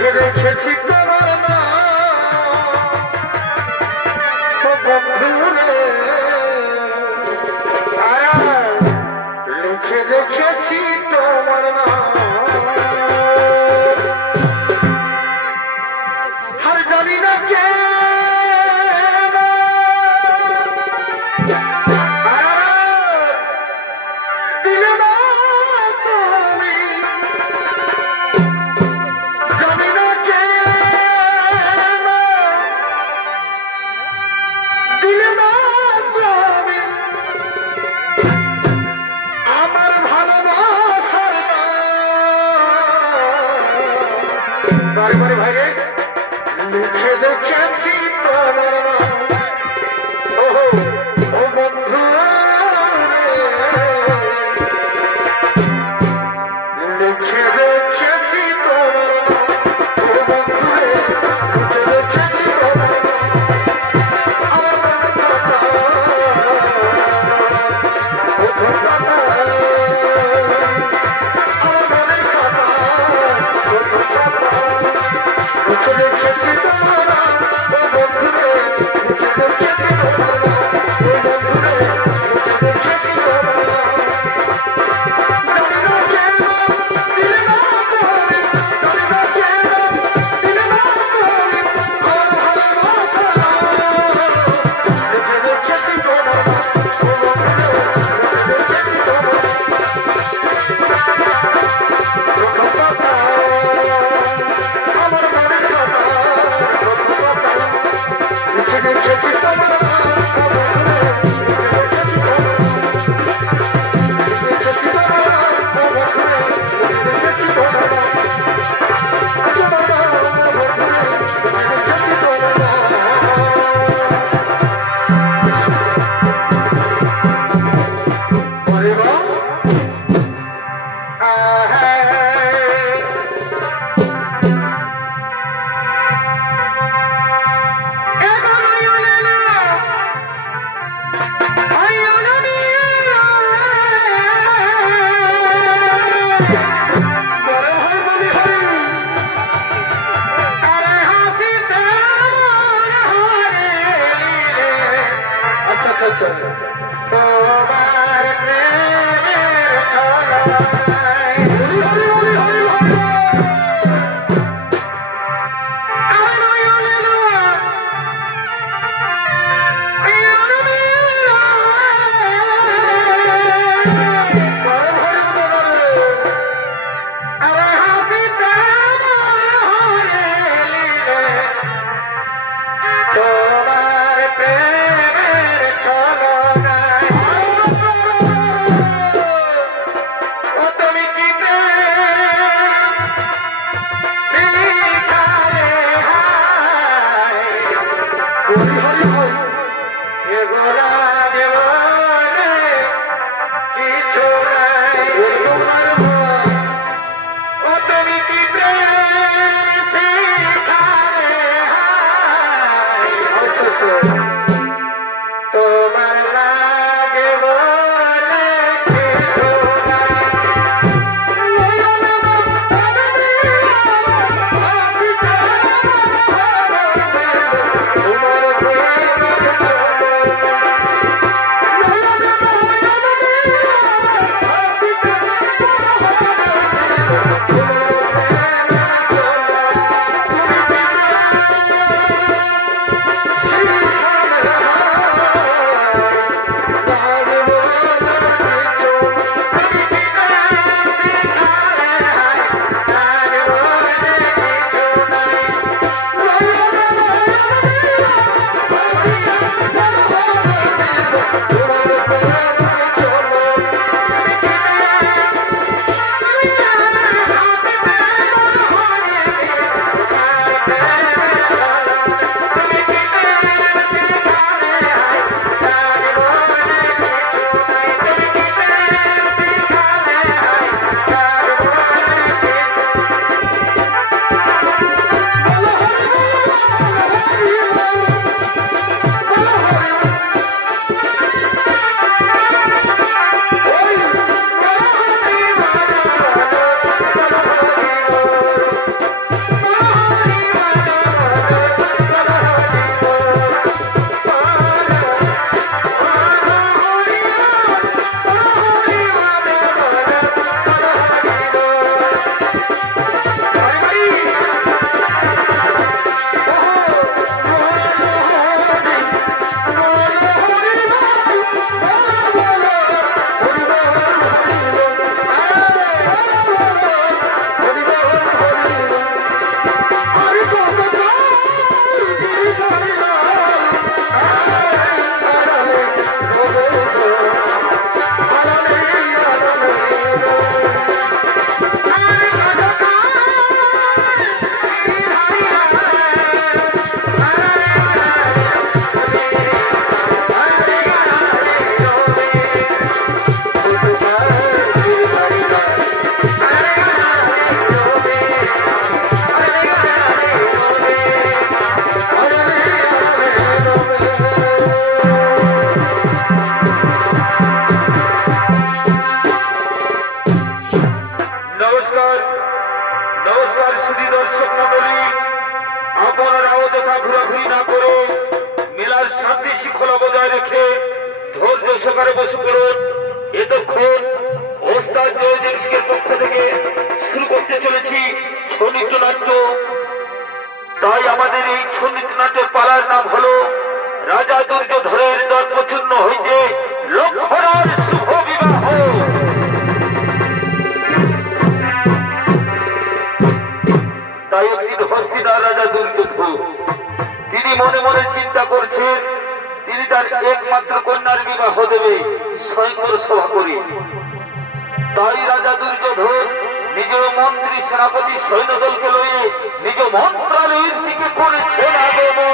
লিখে রেখেছি তোমার নাম বন্ধুরে, লিখে রেখেছি তোমার নাম। আর জানি না কে দিলে না তুমি, জানি না কে দিলে না তুমি আমার ভালোবাসার বারে ভাইরে লিখে রেখেছি তোমার নাম। ওহো ও বন্ধু লিখে রেখেছি তোমার নাম। ও বন্ধু লিখে রেখেছি তোমার নাম। আমার কথা লিখে রেখেছি তোমার নাম। ও বন্ধু অংশকারে বসে পড়ুন। এতক্ষণ ওস্তাদ জয়দেব সিংহের পক্ষ থেকে শুরু করতে চলেছি ছৌ নৃত্য নাট্য। তাই আমাদের এই ছৌ নৃত্য নাট্যের পালার নাম হলো রাজা দুর্যোধনের দর্পচূর্ণ হইতে লক্ষণার শুভ বিবাহ। তাই হস্তিনার রাজা দুর্যোধন তিনি মনে মনে চিন্তা করছেন তিনি তার একমাত্র কন্যার বিবাহ দেবে স্বয়ংবর সভা করে। তাই রাজা দুর্যোধন নিজ মন্ত্রী সেনাপতি সৈন্যদলকে লয়ে নিজ মন্ত্রালয়ের দিকে করেছেন আগমন।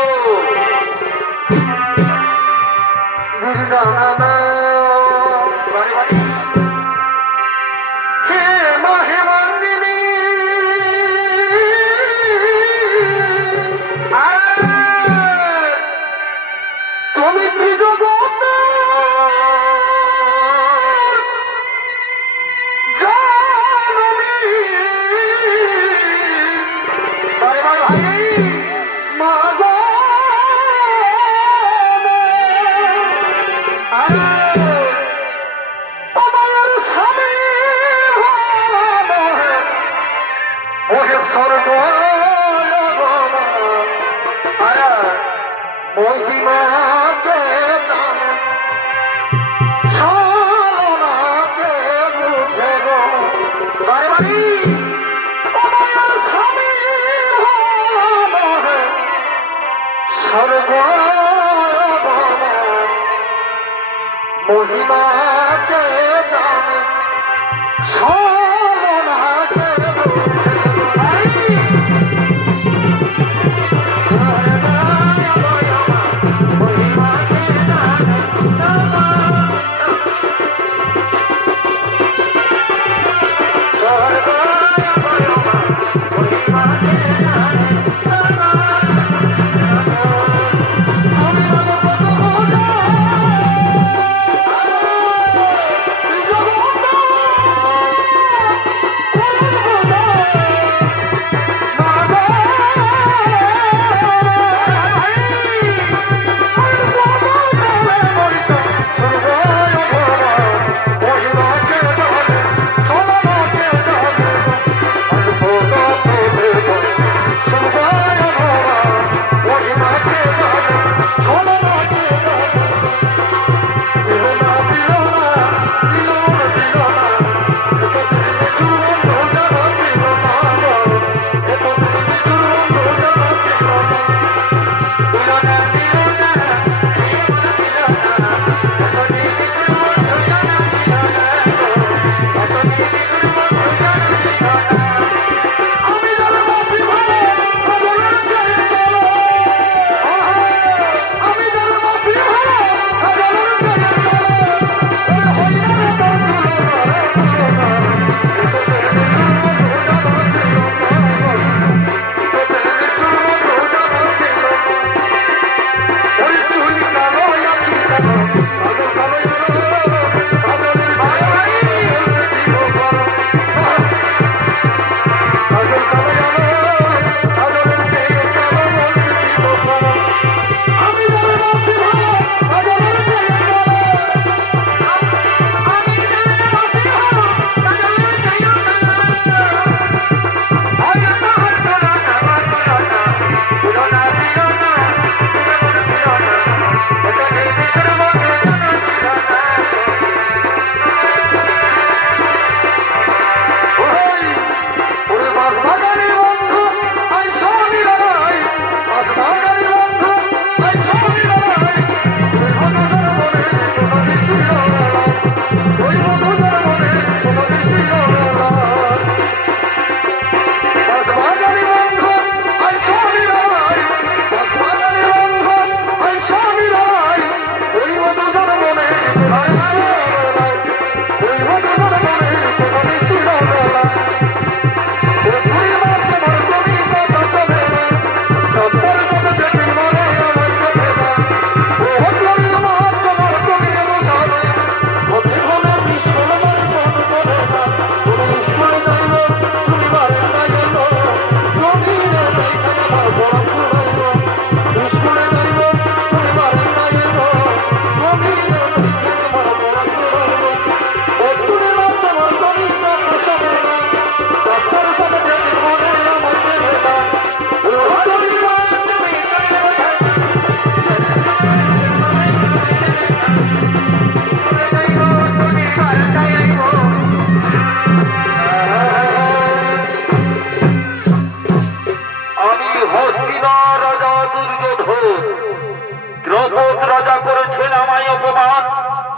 রাজা করেছেন আমায় অপমান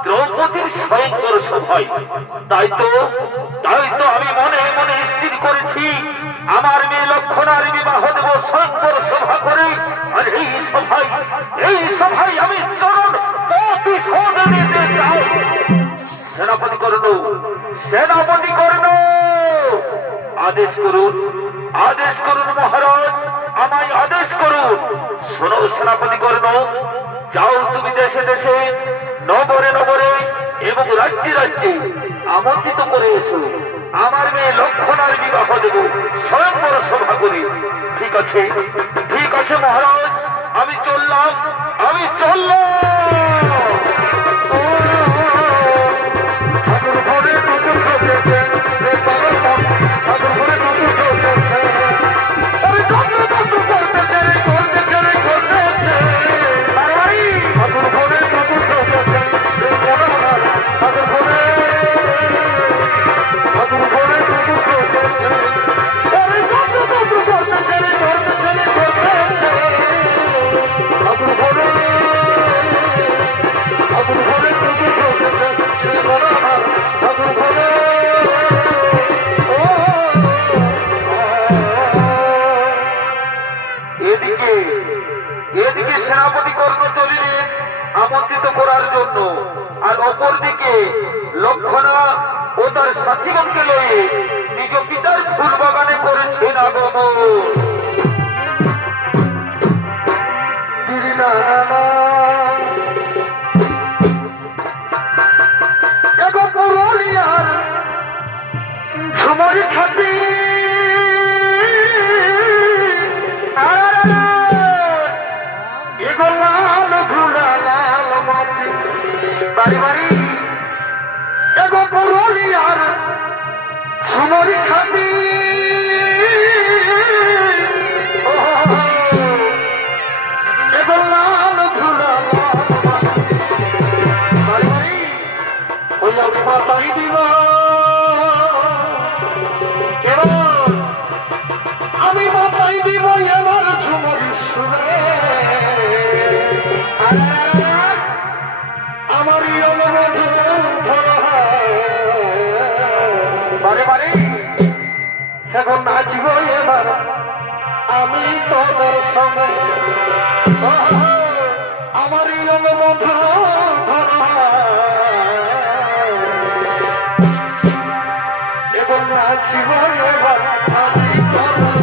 দ্রৌপদীর স্বয়ংবর সভায়। তাই তো আমি মনে মনে স্থির করেছি আমার মেয়ে লক্ষণার বিবাহ দেব স্বয়ংবর সভা করে। আর এই সভায় আমি চরণ প্রতিশোধ নিতে চাই। সেনাপতি কর্ণ আদেশ করুন মহারাজ, আমায় আদেশ করুন। শোনো সেনাপতি কর্ণ, যাও তুমি দেশে দেশে নগরে নগরে এবং রাজ্যে রাজ্যে আমন্ত্রিত করে এসো। আমার মেয়ে লক্ষণার বিবাহ দেব স্বয়ংবর সভা করে। ঠিক আছে মহারাজ, আমি চললাম। এদিকে সেনাপতি কর্ণ চলিলেন আমন্ত্রিত করার জন্য, আর অপরদিকে লক্ষণা ও তার সাথীগণকে লয়ে নিজ পিতার ফুল বাগানে করেছেন আগমন। ঝুমরি খাতি লাল ঘুড়া লাল মাটি বাড়ি বাড়ি এগো পুরুলিয়ার ঝুমরি খাতি এগো লাল ঘুড়া লাল বাড়ি বাড়ি ওই আমি মাতাই দিব। আমি মাতাই দিব এবার ঝুমরি সুরে। আমারই অনুমোধ বারে বারে এখন নাচিব এবার আমি তোদের সঙ্গে। আমারই অনুমোধ এখন নাচিব এবার আমি তোদের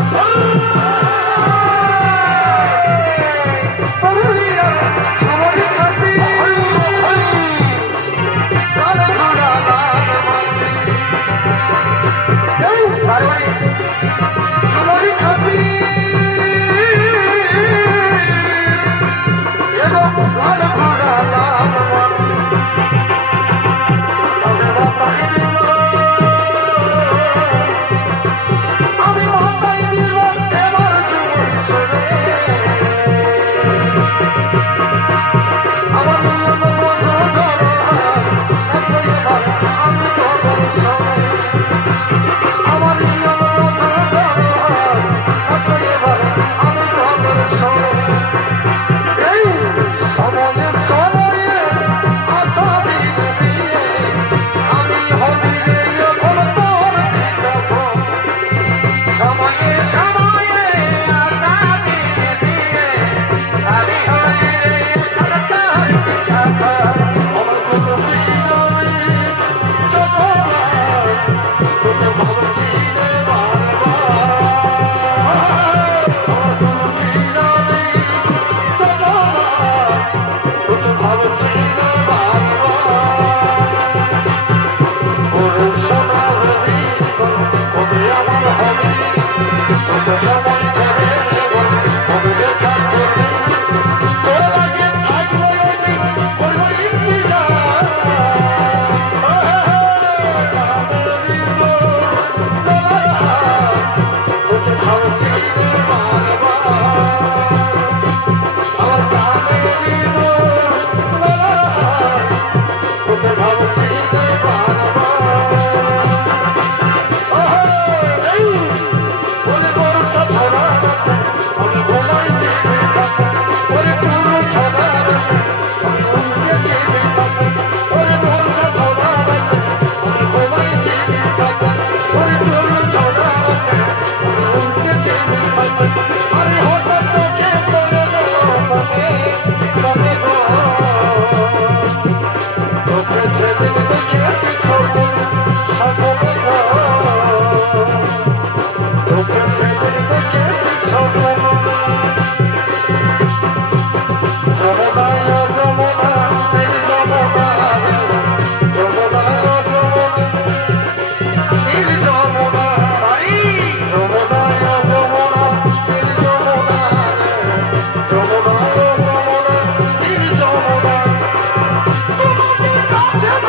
Come on,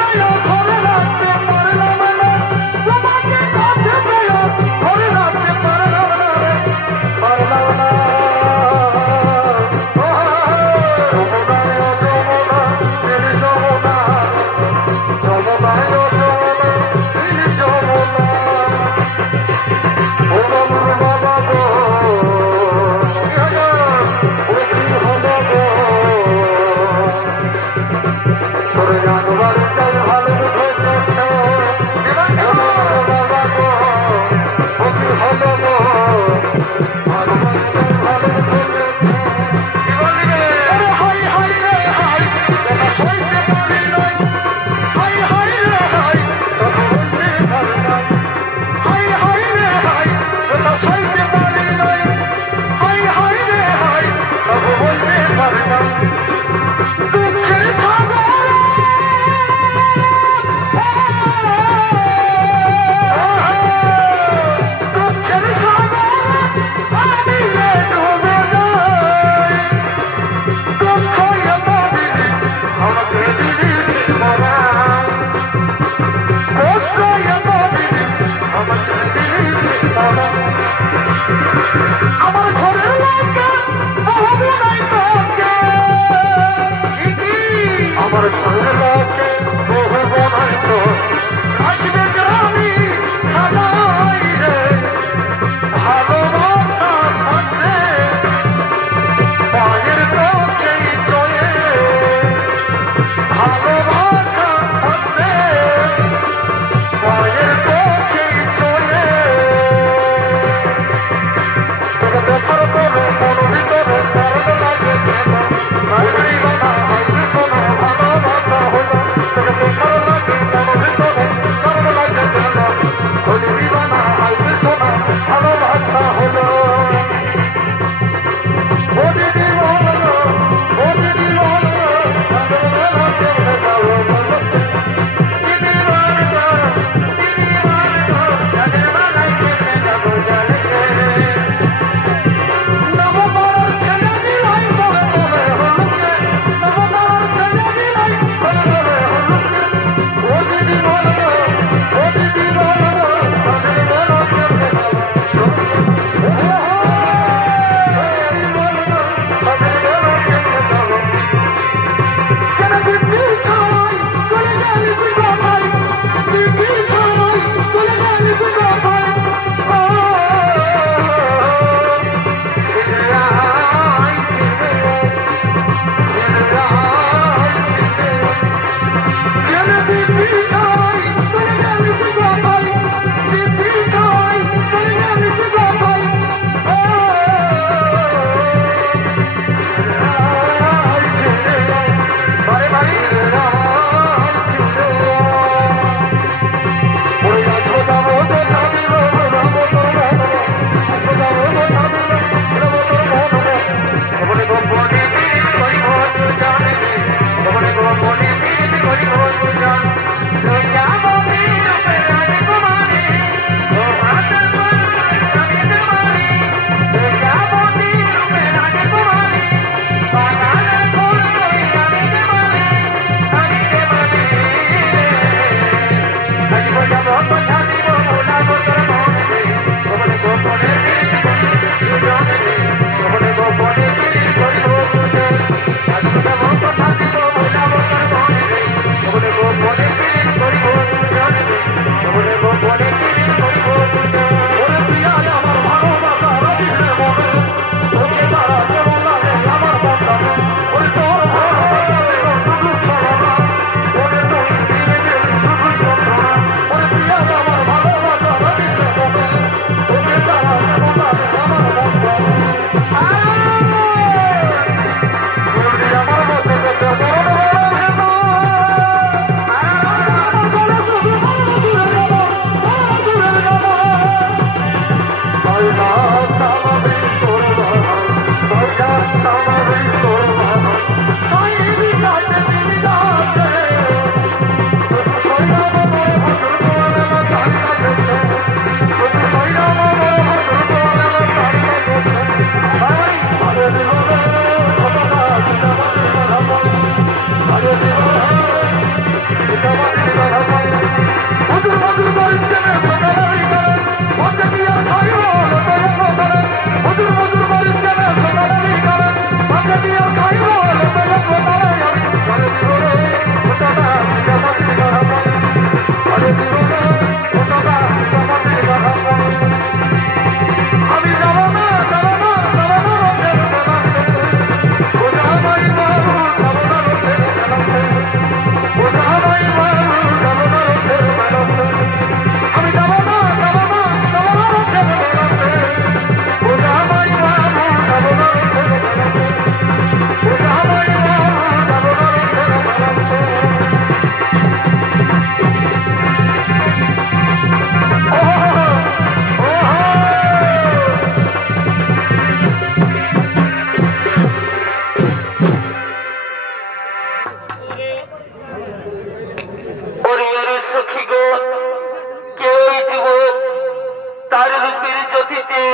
আলোকিতে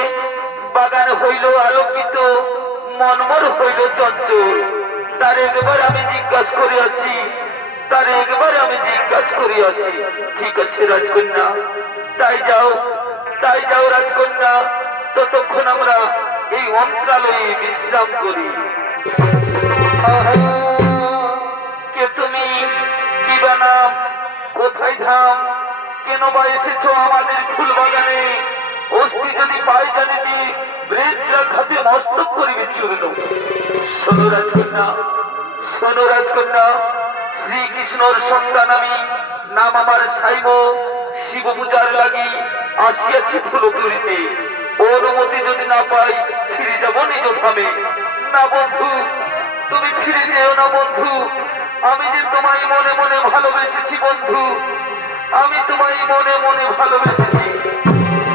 বাগান হইল আলোকিত, মনমর হইল চঞ্চল। তার একবার আমি জিজ্ঞাসা করিয়াছি, তার একবার আমি জিজ্ঞাসা করিয়াছি। ঠিক আছে রাজকন্যা, তাই যাও, তাই যাও রাজকন্যা, ততক্ষণ আমরা এই অন্তরালয়ে বিশ্রাম করি। কে তুমি, কি বা নাম, কোথায় ধাম, কেন বা এসেছ আমাদের ফুল বাগানে? অস্থি যদি পাই জানিনি, বৃদ্ধা খাতে মস্তক করিবে চূর্ণ। শোনো রাজকন্যা, শোনো রাজকন্যা, শ্রীকৃষ্ণর সন্তান আমি, নাম আমার সাইব। শিব পূজার লাগি আসিয়াছি ফুল তুলিতে। অনুমতি যদি না পাই ফিরে যাব নিজ ধামে। না বন্ধু, তুমি ফিরে যেও না বন্ধু, আমি যে তোমায় মনে মনে ভালোবেসেছি বন্ধু, আমি তোমায় মনে মনে ভালোবেসেছি।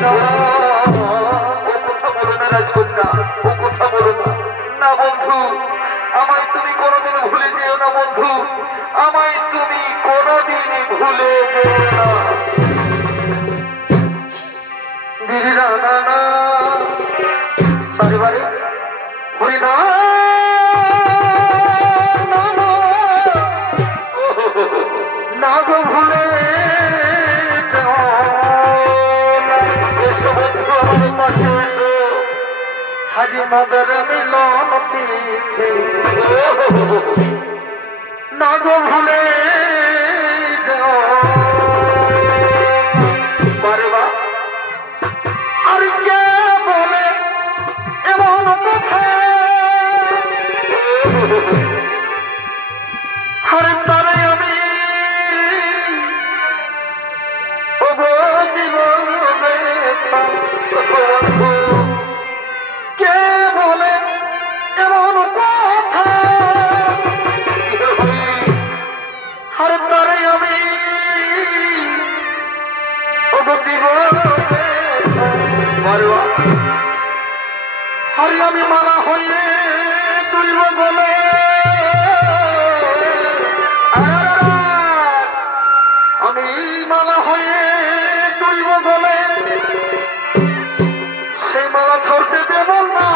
ও কথা বলো না রাজকন্যা, ও কথা বলো না। না বন্ধু, আমায় তুমি কোনোদিন ভুলে যেও না বন্ধু, আমায় তুমি কোনোদিন ভুলে যেও না। দিদি না না না, বারে বারে হরি না না গো ভুলে যাও না। এসো বন্ধু আমার পাশে এসো, হাজি মদের মিলন তিথি না গো ভুলে যাও। বারে বা আর কে বলে এমন কথা, হরে তারে আমি কে বলে এমন কথা, হরে তারে আমি হরে আমি মালা হয়ে তুলব বলে, আমি মালা হয়ে তুলব বলে, সেই মালা ধরতে দেব না।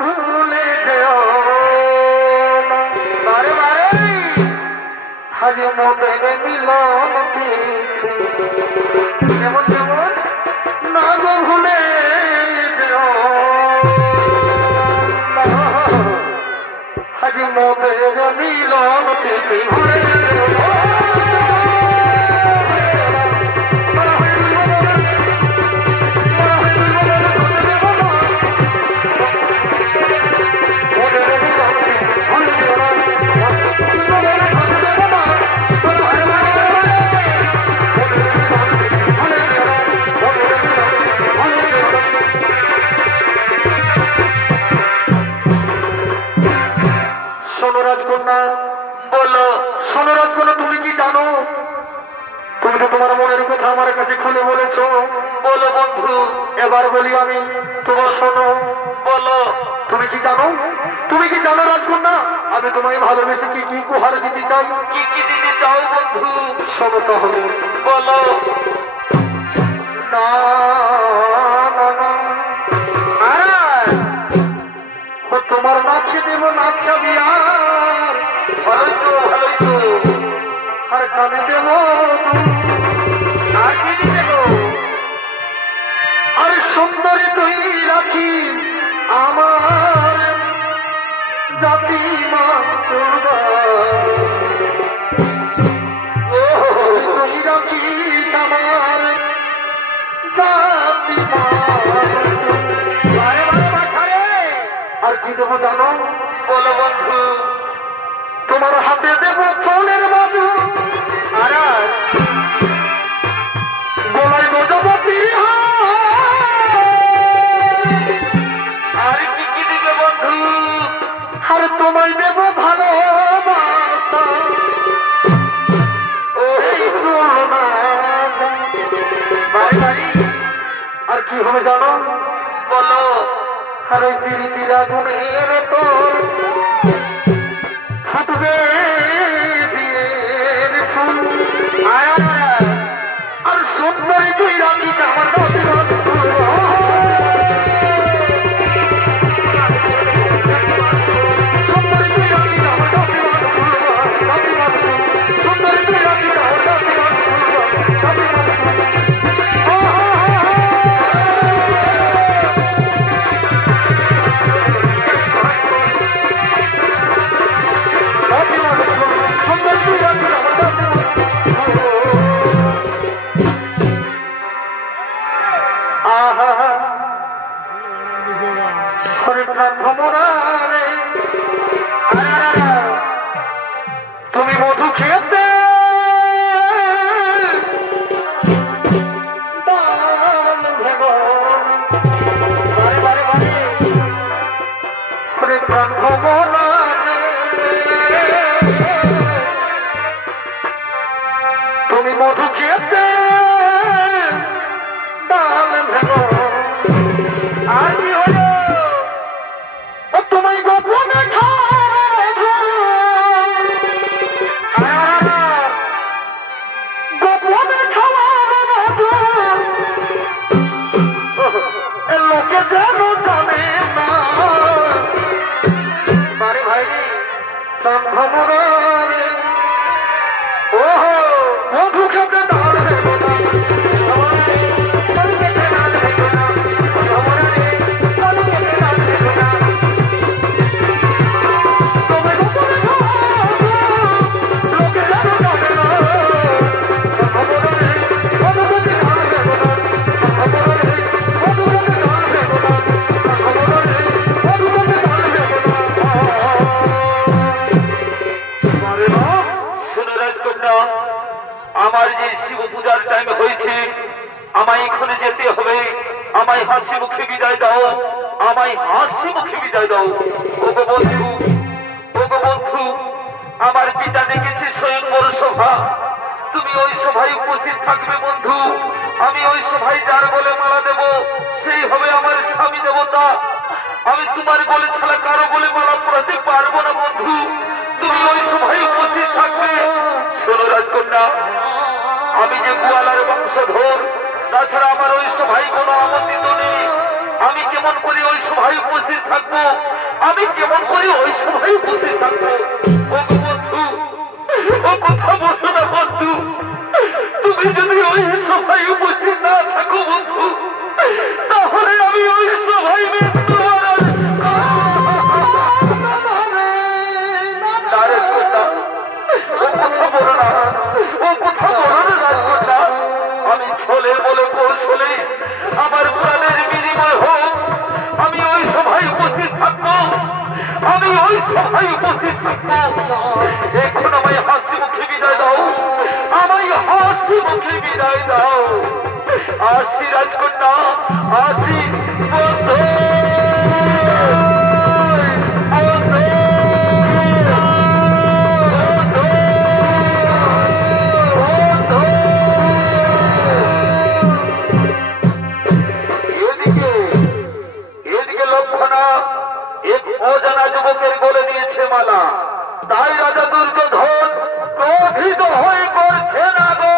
ভুলে যেও না বারে বারে, হাজি মোদের মিলন তিথি যেমন যেমন না গো ভুলে যেও না। হাজি মোদের মিলন তিথি ভুলে যেও না। শোনো রাজকন্যা, বলো। শোনো রাজকন্যা, তুমি কি জানো? তুমি তো তোমার মনের কথা আমার কাছে খুলে বলেছো। বলো বন্ধু। এবার বলি আমি, তোমার শোনো, বলো। তুমি কি জানো, তুমি কি জানো রাজকন্যা, আমি তোমায় ভালোবেসে কি কি উপহার দিতে চাই? কি কি দিতে চাও বন্ধু? শোনো তাহলে, বলো। না তোমার নাচে দেব নাচা বিয়ার, ভালোই তো ভালোই তো। আর কানে দেব আর কি দেব, আর সুন্দরী তুই রাখি আমার জাতি মান তুই রাখিস আমার জাতি আর কি দেবো জানো? বলো বন্ধু। তোমার হাতে দেবো ফলের বাজু, আর গলায় গজপতি, আর কি কি দিবে বন্ধু? আর তোমায় দেবো ভালোবাসা, এই তুলনা বাড়ি বাড়ি। আর কি হবে জানো? বলো। আরে প্রীতির আগুনের তোর ফুটবে বিয়ের ফুল, আর সুন্দরী তুই তুমি মধু খেতে তুমি মধু খেতে ডাল ভেঙো আর কি হলো তুমি গোপনে গোপনে খাওয়া মধু লোকে যেন জানে না বারে ভাই সম্ভবরে ওহো মধু খেতে ডাল ভেঙো আমার যে শিব পূজার টাইম হয়েছে আমায় এখানে যেতে হবে আমায় হাসি মুখে বিদায় দাও আমায় হাসি মুখে বিদায় দাও ওগো বন্ধু আমার পিতা ডেকেছে স্বয়ংবর সভা তুমি ওই সভায় উপস্থিত থাকবে বন্ধু আমি ওই সভায় যার বলে মালা দেব সেই হবে আমার স্বামী দেবতা আমি তোমার বলে ছাড়া কারো বলে মালা পড়াতে পারবো না বন্ধু তুমি ওই সভায় উপস্থিত থাকবে শোনো রাজকন্যা আমি যে গোয়ালার বংশধর তাছাড়া আমার ওই সভায় কোনো আমন্ত্রিত নেই আমি কেমন করে ওই সভায় উপস্থিত থাকবো আমি কেমন করে ওই সভায় উপস্থিত থাকবো বন্ধু ও কথা বলছো না বন্ধু তুমি যদি ওই সভায় উপস্থিত না থাকো বন্ধু তাহলে আমি ওই সভায় আমি ছলে বলে কৌশলে আমার প্রাণের বিনিময় হোক আমি ওই সভায় উপস্থিত থাকবো আমি ওই সভায় উপস্থিত থাকবো এখন আমায় হাসি মুখে বিদায় দাও আমায় হাসি মুখে বিদায় দাও আসি রাজকন্যা আসি বন্ধু অজানা যুবকের বলে দিয়েছে মালা তাই রাজা দুর্যোধন ক্রোধিত হয়ে করছে না গো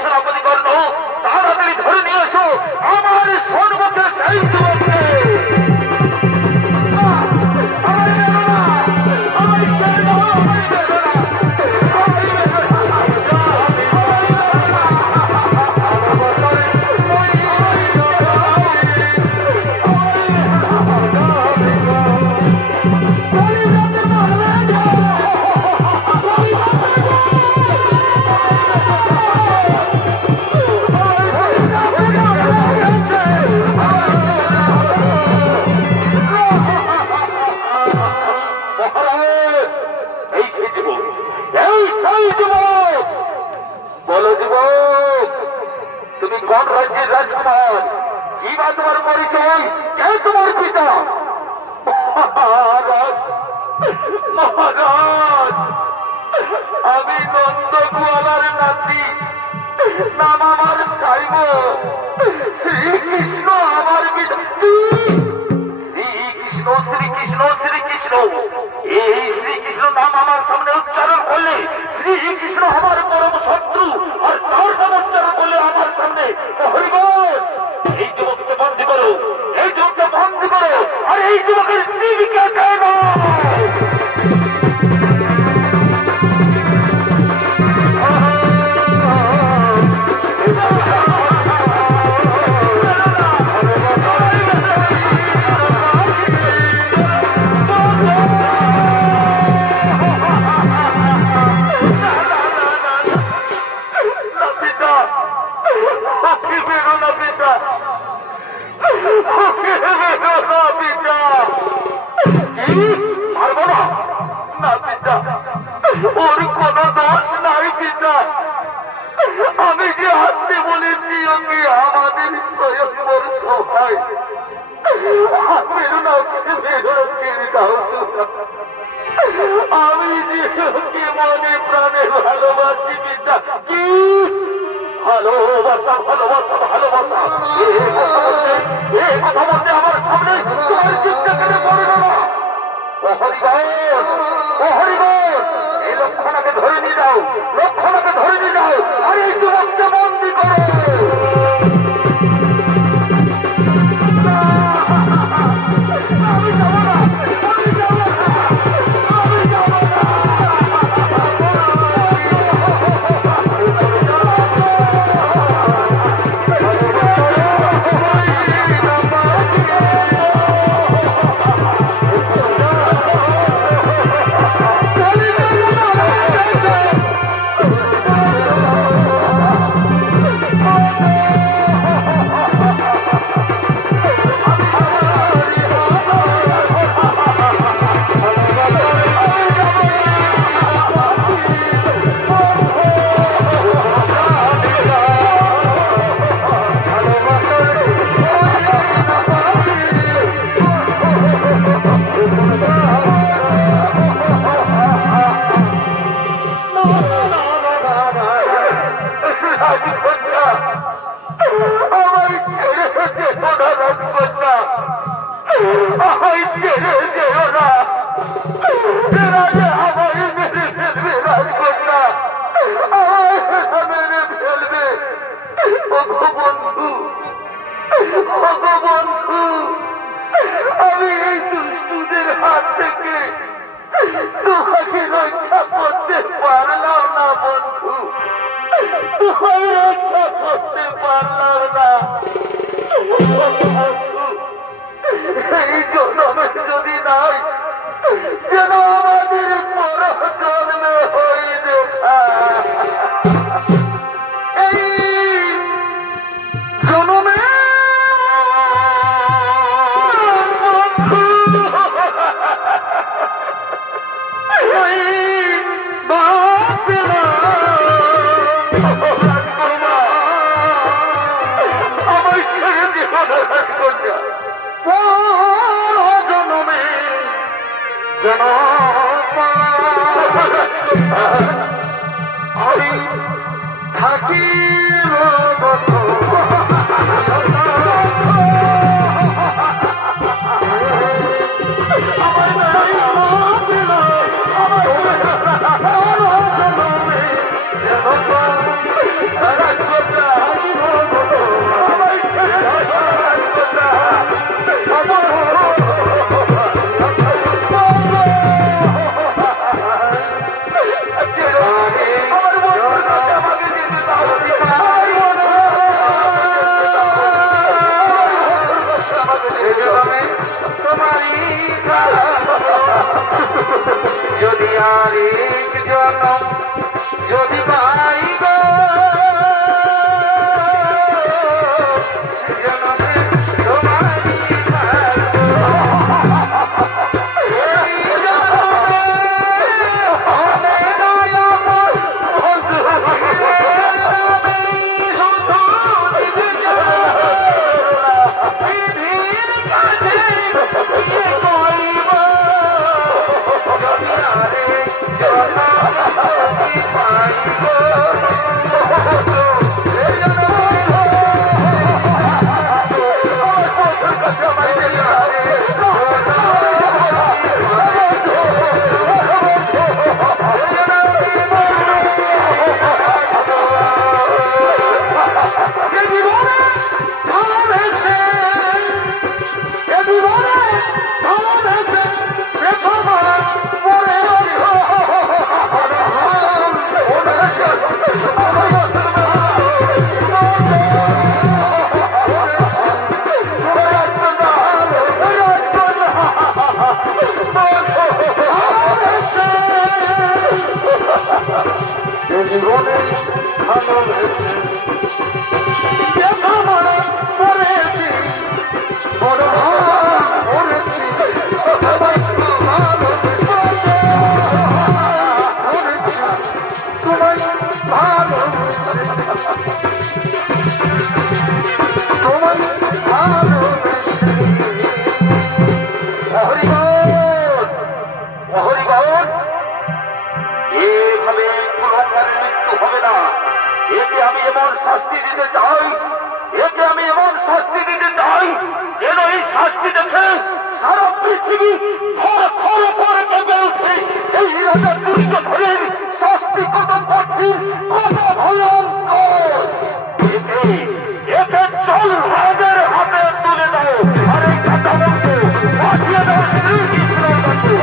সেনাপতি কর্ণ তাড়াতাড়ি ধরে নিয়ে এসো আমার সর্বকে সেই তোমার পরিচয়? কে তোমার পিতা? মহারাজ, মহারাজ, আমি নন্দগোয়ালার নাতি, নাম আমার সাইব। শ্রীকৃষ্ণ আমার পিতা। শ্রীকৃষ্ণ শ্রীকৃষ্ণ শ্রীকৃষ্ণ, এই শ্রীকৃষ্ণ নাম আমার সামনে উচ্চারণ করলে শ্রীকৃষ্ণ আমার পরম শত্রু, আর তার নাম উচ্চারণ করলে আমার সামনে হরিবল। এই যুবককে বন্দী করো, এই যুবককে বন্দী করো, আর এই যুবকের জীবিকা কেন? ওর কোন দোষ নাই পিতা। আমি যে আসতে বলেছি ওকে আমাদের স্বয়ংবর সভায় আমি যে ওকে মনে প্রাণে ভালোবাসি পিতা। কি ভালোবাসা ভালোবাসা ভালোবাসা, এই কথা বলতে আমার সামনে তোমার চিন্তা কেন পড়ে না? এই লক্ষণাকে ধরে নিয়ে যাও, লক্ষণাকে ধরে নিয়ে যাও, আর এই যুবককে বন্দী করো। আমি যাব না, আমি যাব না, আমি যাব না। আমি এই দুষ্টুদের হাত থেকে তোমাকে রক্ষা করতে পারলাম না বন্ধু, তোমাকে রক্ষা করতে পারলাম না। এই জন্মে যদি নাই, যেন আমাদের পর জন্মে হই দেখা। এই জন্মে আমি থাকি যদি আর এক জনম যদি পাই গো, জনমে তোমারই একে আমি এমন শাস্তি দিতে চাই, একে আমি এমন শাস্তি দিতে চাই যেন এই শাস্তি দেখে সারা পৃথিবী থর থর করে কেঁপে ওঠে। এই রাজা দুর্যোধনের শাস্তি কত কঠিন, কত ভয়ঙ্কর। একে চল ভাইদের হাতে তুলে দাও, আর এই কাঠামোকে পাঠিয়ে দাও শ্রীকৃষ্ণের কাছে।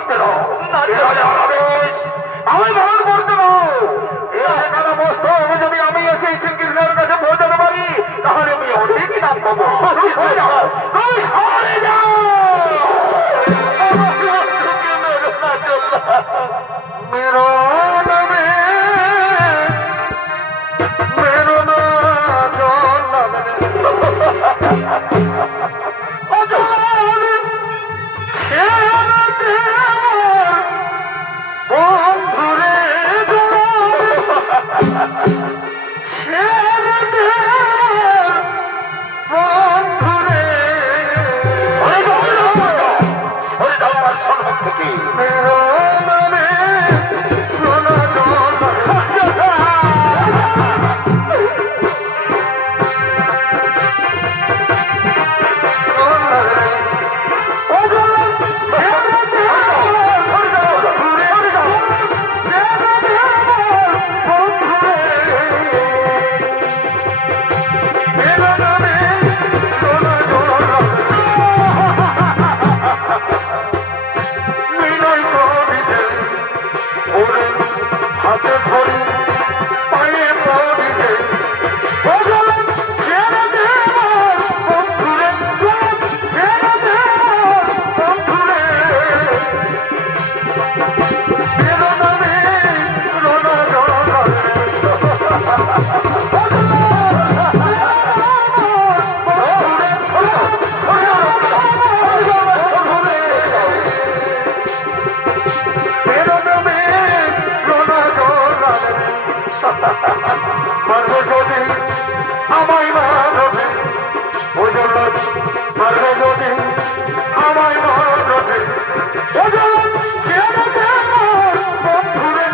করতে দাও, আমি ভালো করতে দাও। এখানে বসত যদি আমি এসে শ্রীকৃষ্ণের কাছে পৌঁছাতে পারি তাহলে আমি অনেকই নাম পাবো। তুমি সরে যাও। মেরো নামে মেরো না বন্ধুরে বন্ধুরে সরে যাও আমার সম্মুখ থেকে। মেরো নামে সোনা হাতে ধরি পায়ে পড়িলে বন্ধুরে বন্ধুরে বেদনামে রোনা রোনা মারবে যদি আমায় মারবে ওই জন্য মারবে যদি আমায় মারবে ওই জন্য বন্ধুরে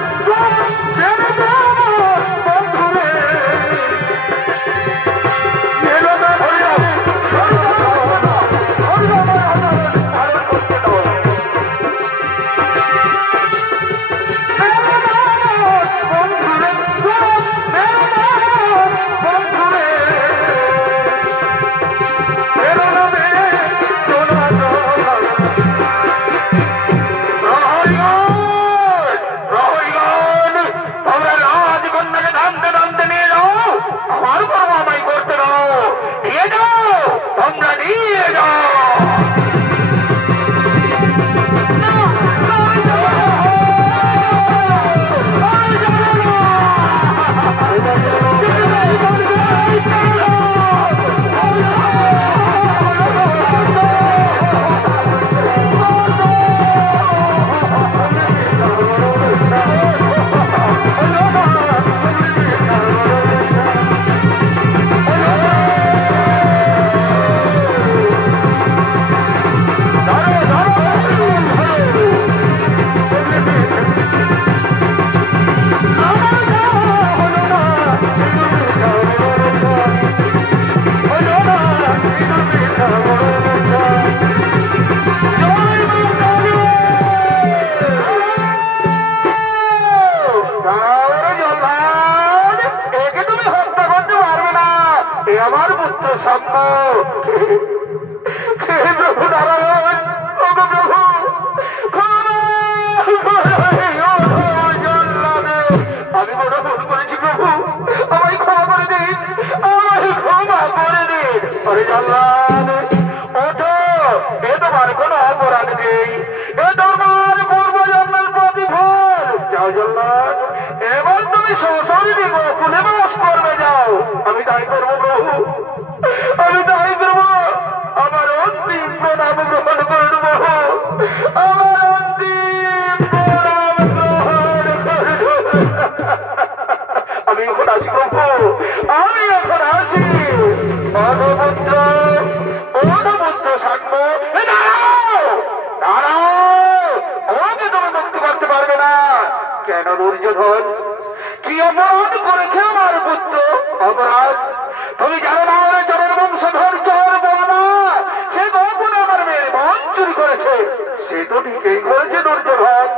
বন্ধুরে আমার পুত্র সাম্য প্রভু নারায়ণ প্রভু আমি বড় ভুল করেছি প্রভু, আমায় ক্ষমা করে দিন, আমায় ক্ষমা করে দিন। আরে জাল্লাদ ওঠো, এ তোমার কোন অপরাধ নেই, এ তোমার পূর্বজন্মের প্রতিফল। যাও জাল্লাদ, এবার তুমি সংসারী গোকুলে বাস করবে, যাও। আমি তাই করবো প্রভু, আমি তাই করবো। আমার অন্তিম প্রণাম গ্রহণ করব, আমার অন্তিম প্রণাম গ্রহণ করব। আমি এখন আসি প্রভু, আমি এখন আসি। অনুপুত্র অনুপুত্র সাক্ষ্য দাঁড়াও, আমাকে তুমি মুক্তি করতে পারবে না। কেন দুর্যোধন, কি অপরাধ করেছে আমার পুত্র? অপরাধ তুমি জানো না, আমার চরের বংশধর চর বলনা, সে গোপন আমার মেয়ের মন চুরি করেছে। সে তো ঠিকই করেছে দুর্যোধন,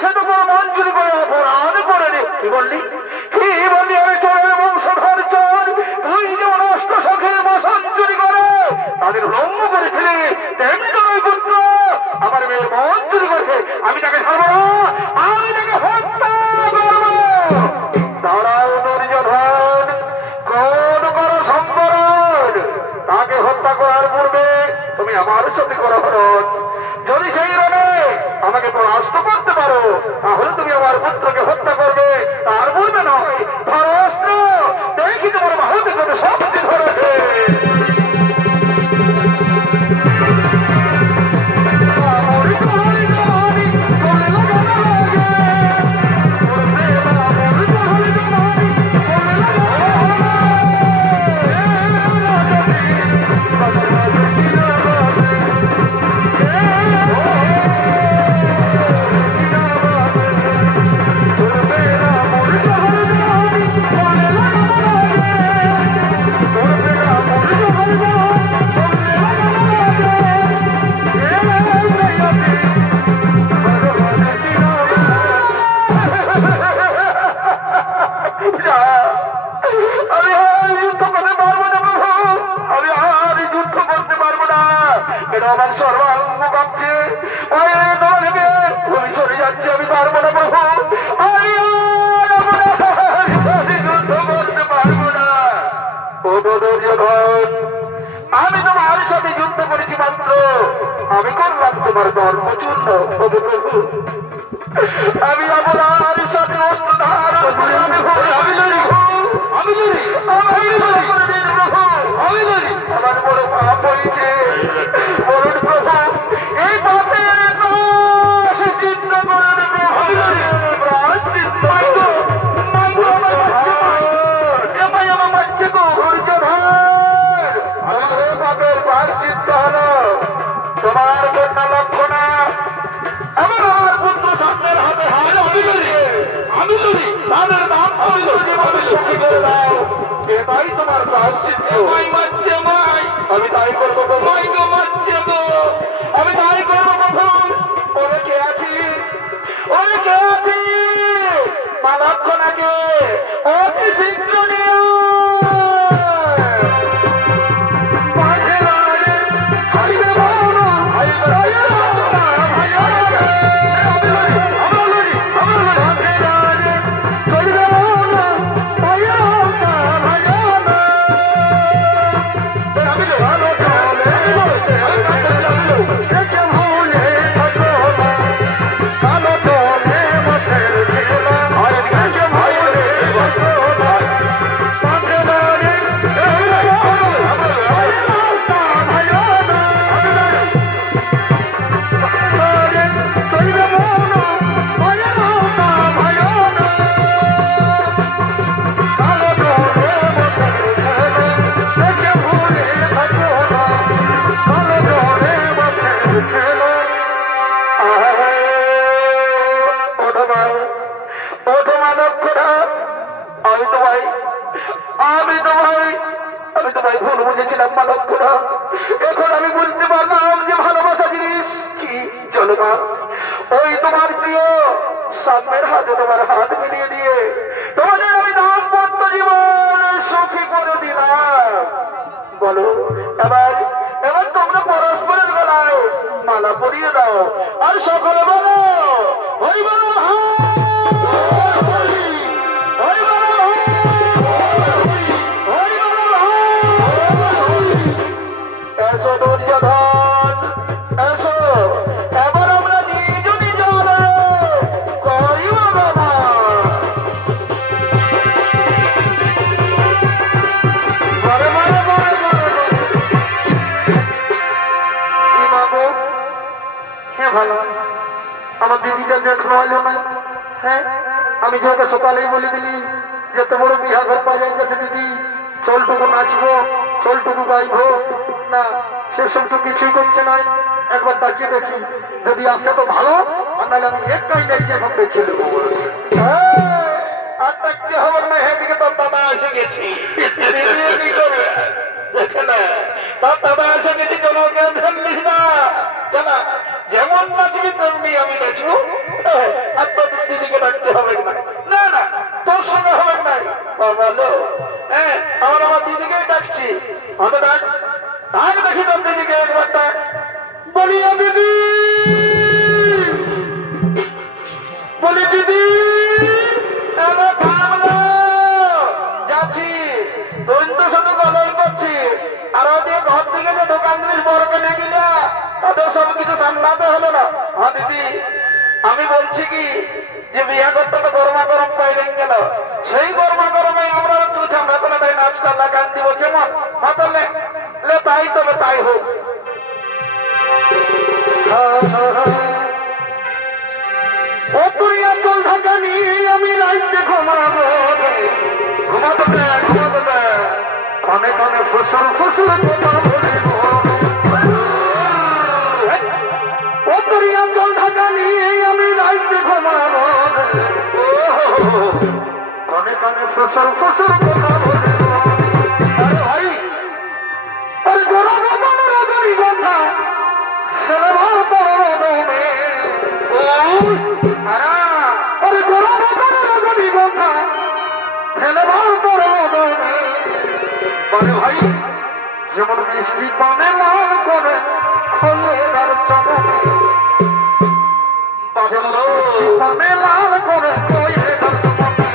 সে তো কোনো মন চুরি করে অপরাধ করেনি। কি বললি, কি বললি? আমি চরের বংশধর চর, তুই যেমন অষ্ট সখের বসন চুরি করে তাদের লম্ব করেছিলি, তেমনি নয় পুত্র আমার মেয়ের মন চুরি করেছে। আমি তাকে ছাড়বো না, আমি তাকে হত্যা করবো। দাঁড়াও দুর্যোধন, কোন করো সম্বরণ, তাকে হত্যা করার পূর্বে তুমি আমার সাথে করো হরণ। যদি সেই রণে আমাকে পরাস্ত করতে পারো তাহলে তুমি আমার পুত্রকে হত্যা করবে, তার পূর্বে নয়। ধরো অস্ত্র, দেখি তোমার বাহুতে কত শক্তি ধরেছে। আমার সর্বাঙ্গ কাঁপছে, আমি চলে যাচ্ছি, আমি পারবো না প্রভু, যুদ্ধ করতে পারবো না। ও দুর্যোধন, আমি তোমার সাথে যুদ্ধ করেছি মাত্র, আমি করলাম তোমার ধর্ম চূর্ণ। প্রভু, আমি আপনার সাথে অস্ত্র ধারণ করে আমার বড় পাপ হয়েছে। বলুন প্রভু, এই পাপের চিন্তা করেন পাপের প্রায়শ্চিত্ত হল তোমার কন্যা লক্ষণা এবং আমার পুত্র সামনের হাতে হায় আমি যদি তাদের নাম যেভাবে সুখী করে দাও, এটাই তোমার প্রায়শ্চিত্ত। আমি তাই করবো প্রভু, আমি তাই করবো প্রভু। ওরে কে আছিস, ওরে কে আছিস, মা লক্ষণাকে অতি শীঘ্র নিয়ে আমি তোমায় ভুল বুঝেছিলাম মানবরা। এখন আমি বুঝতে পারলাম যে ভালোবাসা জিনিস কি। চলো না, ওই তোমার প্রিয় সামনের হাতে তোমার হাত মিলিয়ে দিয়ে তোমাদের আমি দাম্পত্য জীবন সুখী করে দিলাম। বলো এবার তোমরা পরস্পরের বেলায় মালা পরিয়ে দাও আর সকলে বলো ওই বলো আমার দিদিটা যে এখনো এলো না। হ্যাঁ, আমি যেহেতু সকালেই বলে দিলি যত বড় বিহা ঘর পাওয়া যাচ্ছে দিদি, চলটুকু নাচবো, চলটুকু গাইবো না, সেসব তো কিছুই করছে না। একবার তাকিয়ে দেখি, যদি আসে তো ভালো, আর নাহলে আমি একটাই যাইছি এখন দেখে দেবো। আর দেখতে হবে না, এদিকে তোর দাদা এসে গেছি, দেখে না তোর দাদা এসে গেছি, কোনো টেনশন নিস না। চলা, যেমন নাচবি তেমনি আমি নাচবো, আর তোর দিদিকে ডাকতে হবে না। না না, তোর সঙ্গে হবে না। বলো হ্যাঁ, আমার দিদিকেই ডাকছি। অত ডাক ডাক দেখি তোর দিদিকে একবার ডাক। বলিয়া দিদি বলি দিদি যাচ্ছি, তুই তো শুধু গলাই করছি, আর ওদের ঘর থেকে যে দোকান জিনিস বড় কেনে গেলে তাদের সব কিছু সামলাতে হলো না। হ্যাঁ দিদি, আমি বলছি কি যে বিয়া করতে তো গরমা গরম পাইলেন গেল, সেই গরমা গরমে আমরা তুই আমরা তো তাই নাচটা লাগান দিব কেমন? তাহলে তাই, তবে তাই হোক। ও তুই চল ঢাকা নিয়ে আমি রাইতে ঘুমাবো, ঘুমাতে দে, ঘুমাতে দে, কানে কানে ফসল ফসল কথা বলিব। ও তুই চল ঢাকা নিয়ে আমি রাইতে ঘুমাবো, কানে কানে ফসল ফসল কথা বলিব। আরে ভাই, আরে গোড়া বাগানের রগড়ি কথা ছেলে ভার পরমে, আরে গোড়া বাগানের রগড়ি কথা ছেলে ভার পরমে। বলে ভাই, যেমন মিষ্টি পানে লাল করে খোলে তার চমনে, পানে লাল করে কয়ে তার চমনে।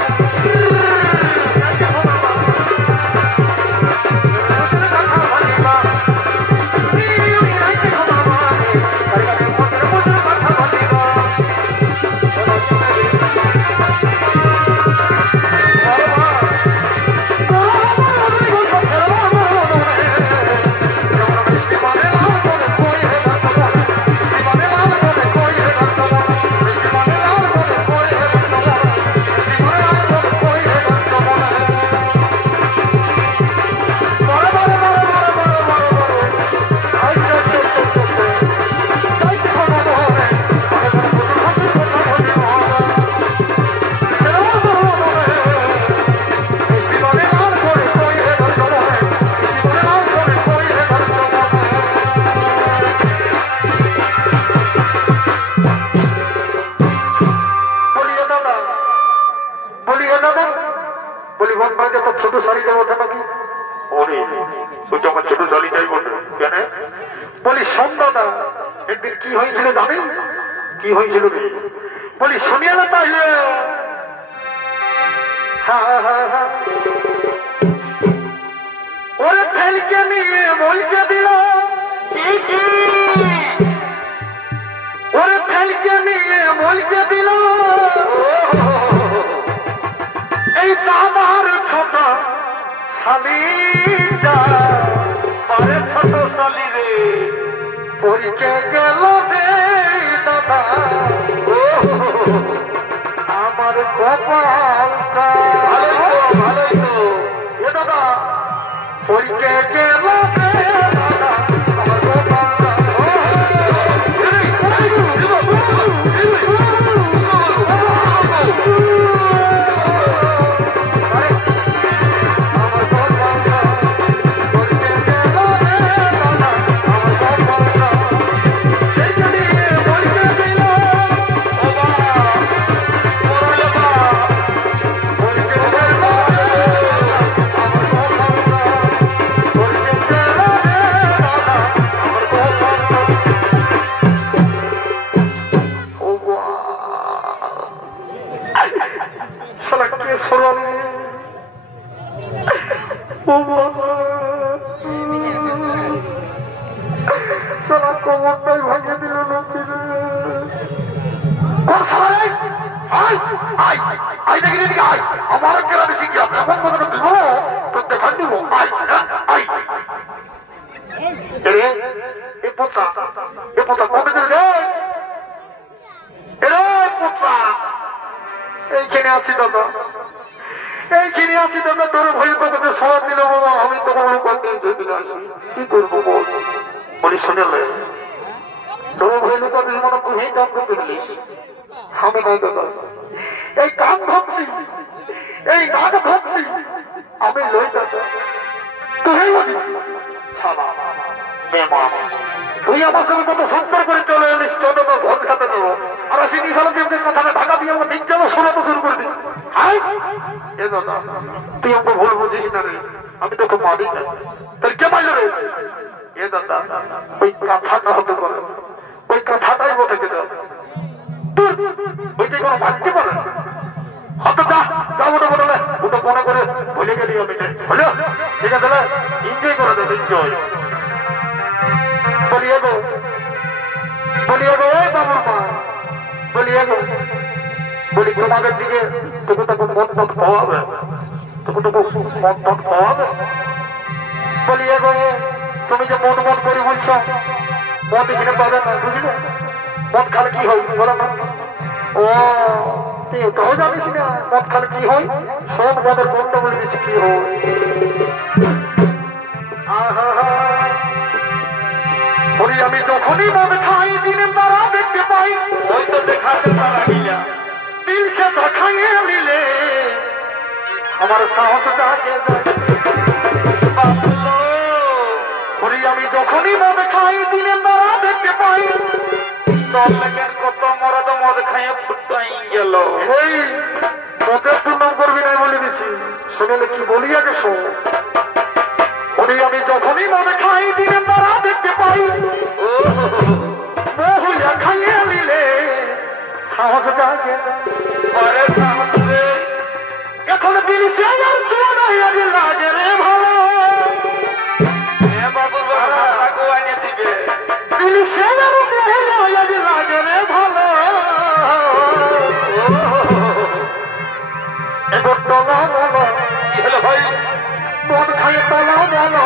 ছোট শাড়িটা ওঠে নাকি? ওই তখন ছোট শাড়িটাই ওঠে কেন? বলি সন্ধ্যাটা একদিন কি হয়েছিল জানি? কি হয়েছিল বলি শুনিয়ে না তাহলে? ওরে ফেলকে নিয়ে বলকে দিল, ওরে ফেলকে নিয়ে বলকে দিল, এই দাদার ছোট শালিটা, আরে ছোট শালি রে পরিচে গেল রে দাদা, আমার কপালটা ভালোই তো এ দাদা, পরিচে গেল রে দাদা আমার কপালটা। কোমরটাই ভাঙিয়ে দিল নাকি রে? আমার গ্রামে শিখে এমন কথা দিব তোর দেখান দিব। এ পোতা কবে দিল রে? পোতা এইখানে আছি দাদা, এইখানে আছি দাদা, তোর ভয় কথাকে সব দিল বাবা, আমি তখন কয়েকদিন দিলে আসি, কি করবো বল? বলি শুনে তোর ভয় কথা মনে তুই দাম করতে দিলিস, আমি নাই দাদা। এই কান ধরছি, এই নাক ধরছি, আমি লই দাদা, তুই ছাড়া তুই আমার সঙ্গে কত সুন্দর করে চলে এলিস, চোদ্দ ভোজ খাতে দেবো, আর সিনি সালাদের কথাটা ঢাকা দিয়ে আমার দিক যাবো শোনাতে শুরু করে দিই। এ দাদা তুই আমাকে ভুল বুঝিস না রে, আমি তোকে মারি না, তাহলে কে মারল রে? এ দাদা ওই কথাটা হতে পারে, ওই কথাটাই বলে গেল তোর ওইটা কোনো ভাবতে পারে হয়তো যা যা ওটা বলে ওটা মনে করে ভুলে গেলি আমি হলো ঠিক আছে এনজয় করে দেবে এনজয় বলিয়ে গো এই বাবুর মা বলিয়ে গো বলি তোমাদের দিকে তবু তখন মন মত খাওয়াবে তবু তবু মন মত খাওয়াবে বলিয়ে গো তুমি যে মন মন করে বলছো মদ এখানে পাবে না বুঝলে মদ খালে কি হয় বলো না ও তুই ওটাও জানিস না মদ খালে কি হয় শোন মদের বন্ধ বলে দিচ্ছি কি হয় বলি আমি যখনই মদ খাই দিনে তারা দেখতে পাই ওই তো দেখাচ্ছে তারা গিয়া দিল সে দেখাইয়ে নিলে আমার সাহস জাগে যায় বলি আমি যখনই মদ খাই দিনে তারা দেখতে পাই কত মরদ মদ খাইয়ে ফুটাই গেল এই মদের দুর্নাম করবি না বলে দিছি শুনেলে কি বলি আগে শোন বলি আমি যখনই মদ খাই দিনে তারা দেখতে পাই মহুয়া খাইয়ে নিলে সাহস জাগে এখন দিল সে আর চুয়া আগে লাগে রে ভালো দিল সে আর মহুয়া আগে লাগে রে ভালো এবার তলা বলো কি হলো ভাই মদ খাইয়ে তলা বলো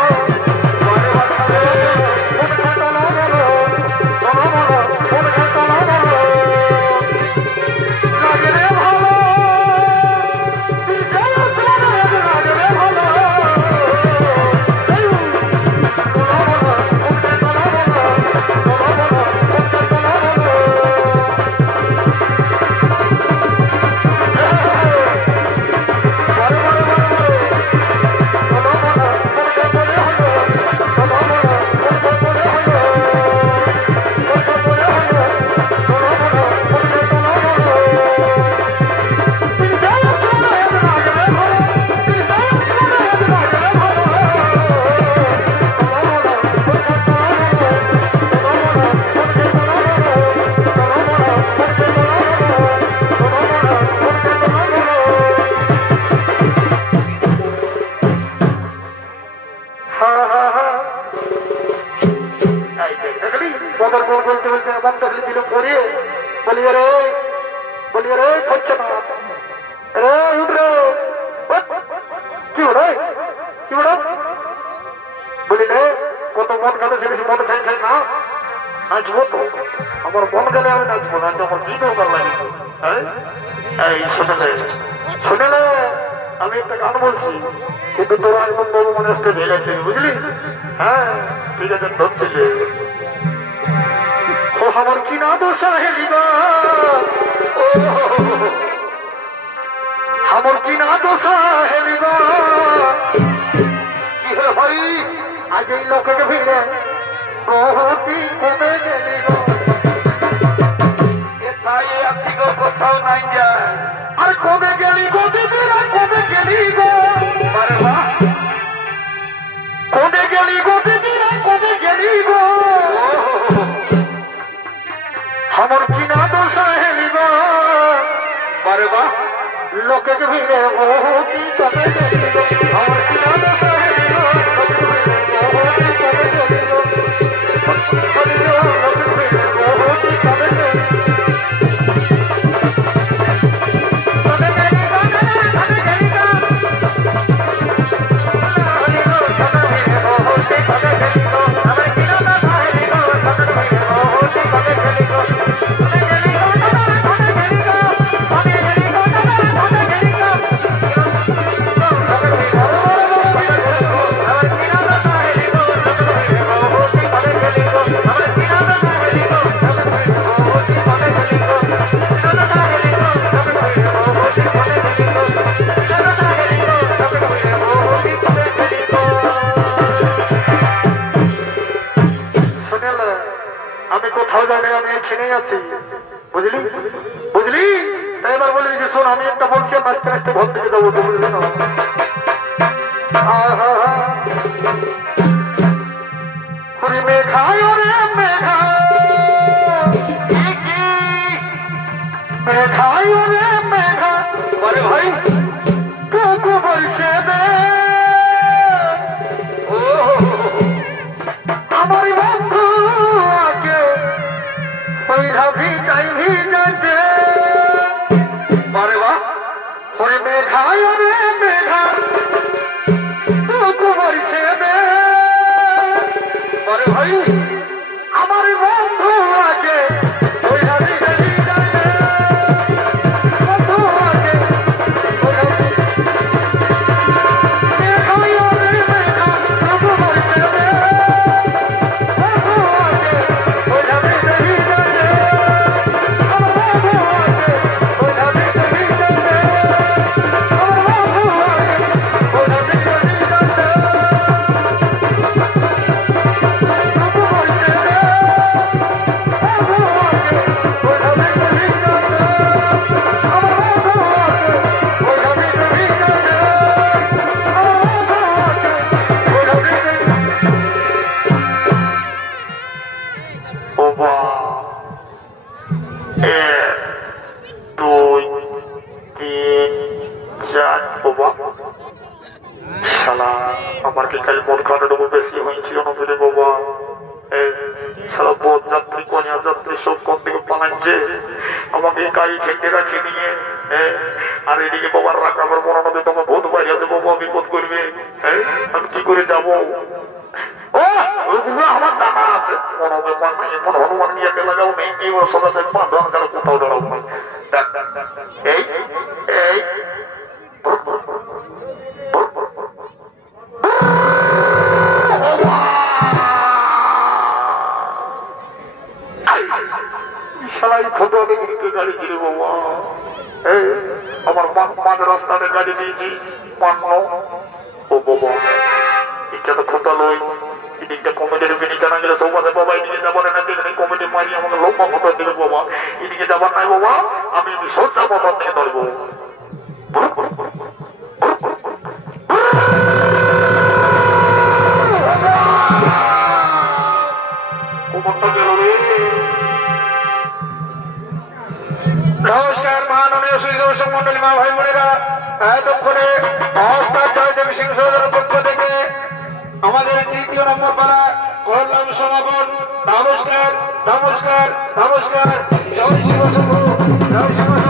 আমার মন গেলে আমি নাচবো না তখন কি দরকার লাগে এই শুনেলে আমি একটা গান বলছি কিন্তু তোরা একদম বাবু মনে আসতে ভেঙে বুঝলি হ্যাঁ ঠিক আছে ধরছিলে ও আমার কি না দোষা হেলিবা আমার কি না দোষা হেলিবা কি হে ভাই আজ এই লোককে ভিড়ে বহুতি কমে গেলি আছি গো কোথাও নাই যায় আর কমে গেলি গো দিদি আর কমে গেলি গো কমে গেলি গো দিদি আর কমে গেলি গো আমার কি না দোষা হেলিবা আরে বাহ লোকে ভিড়ে বহুতি কমে গেলি গো আমার কি না দোষা হেলিবা বহুতি কমে গেলি গো বহুতি কমে গেলি বুঝলি বুঝলি এবার বলি যে শোন আমি একটা বলছি নাচতে নাচতে ঘর থেকে যাবো বুঝলি না মেঘায় রে মেঘা মেঘাই রে মেঘা আরে ভাই টুকু বলছে দে ও আমার বন্ধু আগে ওই ভিটাই ভিজাতে আরে বাহ ওরে মেঘাই রে মেঘা টুকু বলছে দে আরে ভাই আমার বন্ধু আগে ওই ভিটাই ভিজাতে বন্ধু আগে মেঘাই রে মেঘা টুকু বলছে দে বন্ধু আগে ওই ভিটাই ভিজাতে আমার বন্ধু আগে ওই ভিটাই ভিজাতে আমার বন্ধু আগে ওই ভিটাই ভিজাতে আমার কি কাল মন খাটানো বেশি হয়েছিল না ফিরে বাবা সারা পথ যাত্রী কনিয়া যাত্রী সব কোন দিকে পালাচ্ছে আমাকে গাড়ি ঠেকে রাখি নিয়ে আর এদিকে বাবার রাখ আমার মনে হবে তোমার ভূত বাইরে বাবা বিপদ করবে আমি কি করে যাবো আমার জানা আছে মনে হবে এমন হনুমান নিয়ে লাগাও নেই কি সোজা দেখবা দরকার কোথাও দাঁড়াও এই এই শালাই খোঁটো গাড়ি ছিল বাবা আমার মাঝ রাস্তাতে গাড়ি দিয়েছিস মান্য ও বাবা এটা তো খোঁটা লই এদিকটা কমিটির বিনি জানা গেলে সৌবাদে বাবা এদিকে যাবার না দেখে কমিটি মারি আমাকে লম্বা খোঁটা দিলে বাবা এদিকে যাবার নাই বাবা আমি সোজা বাবা থেকে ধরবো নমস্কার মাননীয় শ্রী দর্শক মন্ডলী মা ভাই বোনেরা এতক্ষণে অস্তার জয়দেব সিং সৌদের পক্ষ থেকে আমাদের ৩য় নম্বর পাড়া করলাম সমাপন নমস্কার নমস্কার নমস্কার জয় শিব শম্ভু জয় শিব